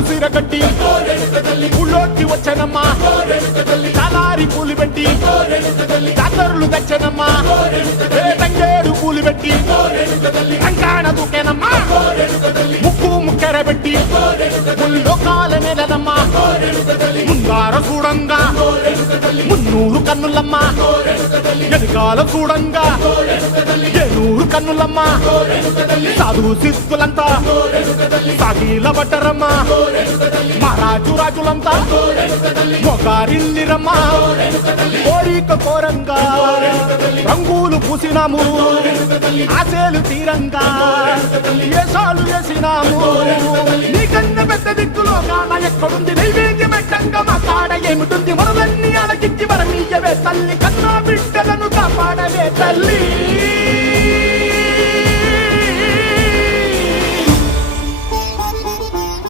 కుసిర కట్టి ఊళ్ళోకి వచ్చనమ్మా చాలారి పూలు పెట్టి జాతరులు తెచ్చనమ్మా తంగేడు పూలు పెట్టి కంకాణ దూకేనమ్మా ముక్కు ముక్కెర పెట్టి ముల్లోకాల నెలనమ్మా ముందార చూడంగా మున్నూరు కన్నులమ్మా ఎదుగాల చూడంగా ఏనూరు కన్నులమ్మా సాధువు శిస్తులంతా సాగిల పడ్డరమ్మా మహారాజు రాజులంతా మొగారిల్లిరమ్మా కోరిక కోరంగా రంగులు పూసినాము ఆశలు తీరంగా ఏసాలు వేసినాము నీకన్న పెద్ద దిక్కులో కాన ఎక్కడుంది నైవేద్యం ఎట్టంగా మా కాడ ఏమిటుంది మనలన్నీ అలకిచ్చి వరమీయవే తల్లి కన్నా బిడ్డలను కాపాడవే తల్లి